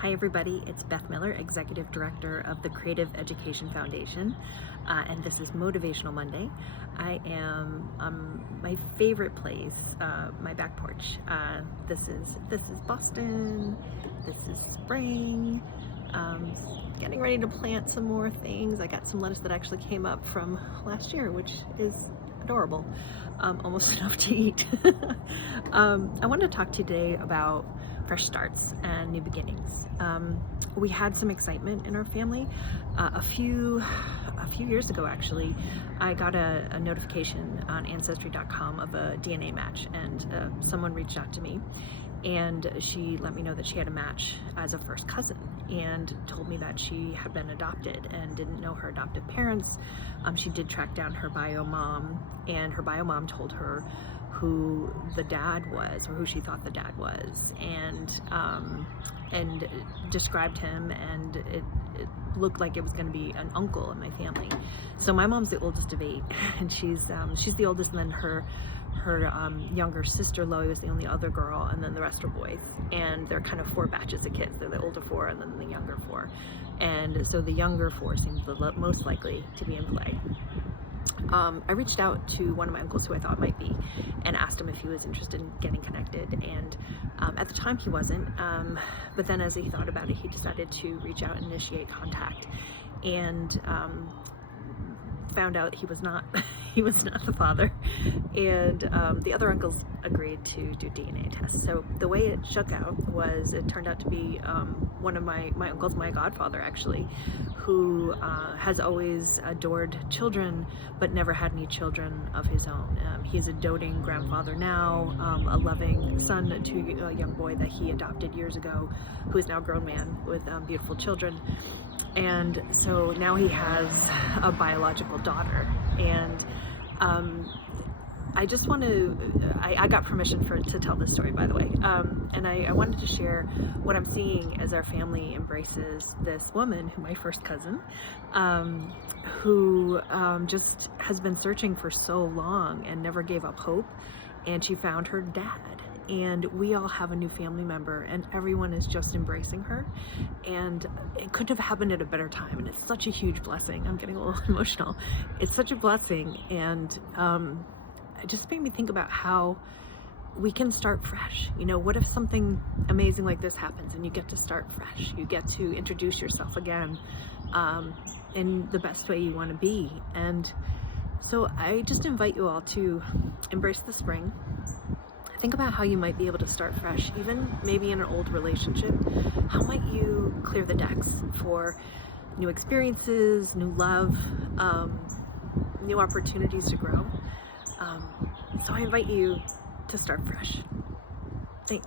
Hi everybody, it's Beth Miller, Executive Director of the Creative Education Foundation, and this is Motivational Monday. I am my favorite place, my back porch. This is Boston. This is spring. Getting ready to plant some more things. I got some lettuce that actually came up from last year, which is adorable, almost enough to eat. I wanted to talk to you today about fresh starts and new beginnings. We had some excitement in our family. A few years ago, actually, I got a notification on Ancestry.com of a DNA match, and someone reached out to me, and she let me know that she had a match as a first cousin, and told me that she had been adopted and didn't know her adoptive parents. She did track down her bio mom, and her bio mom told her who the dad was, or who she thought the dad was, and described him, and it looked like it was going to be an uncle in my family. So my mom's the oldest of 8, and she's the oldest, and then her younger sister Loie was the only other girl, and then the rest are boys. And they're kind of 4 batches of kids. They're the older 4 and then the younger 4. And so the younger 4 seems the most likely to be in play. I reached out to one of my uncles who I thought might be, and asked him if he was interested in getting connected, and at the time he wasn't, but then as he thought about it, he decided to reach out and initiate contact, and found out he was not he was not the father, and the other uncles agreed to do DNA tests. So the way it shook out was, it turned out to be one of my uncles, my godfather actually, who has always adored children but never had any children of his own. He's a doting grandfather now, a loving son to a young boy that he adopted years ago, who is now a grown man with beautiful children. And so now he has a biological daughter, and I just want to, I got permission to tell this story, by the way, and I wanted to share what I'm seeing as our family embraces this woman, who my first cousin, who just has been searching for so long and never gave up hope, and she found her dad. And we all have a new family member, and everyone is just embracing her, and it couldn't have happened at a better time, and it's such a huge blessing. I'm getting a little emotional. It's such a blessing, and it just made me think about how we can start fresh. You know, what if something amazing like this happens and you get to start fresh? You get to introduce yourself again in the best way you want to be. And so I just invite you all to embrace the spring. Think about how you might be able to start fresh, even maybe in an old relationship. How might you clear the decks for new experiences, new love, new opportunities to grow? So I invite you to start fresh. Thanks.